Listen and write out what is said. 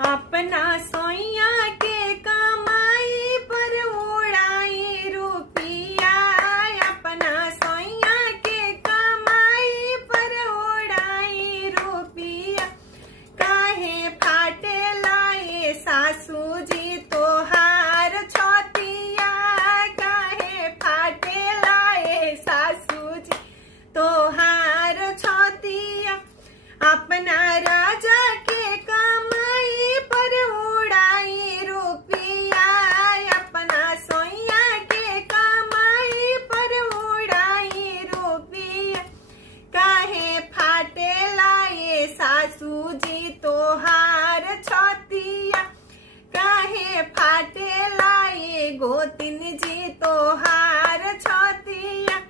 अपना सोइया के कमाई पर उड़ाई रुपिया, अपना सोइया के कमाई पर उड़ाई रुपिया। काहे फाटे लाए सासू जी तोहार छतिया, काहे फाटे लाए सासू जी तोहार छतिया। अपना राजा के कमाई पर उड़ाई रुपिया, अपना सोइया के कमाई पर उड़ाई रुपिया। काहे फाटे लाए सासू जी तोहार छतिया, काहे फाटे लाए गोतिन जी तोहार छतिया।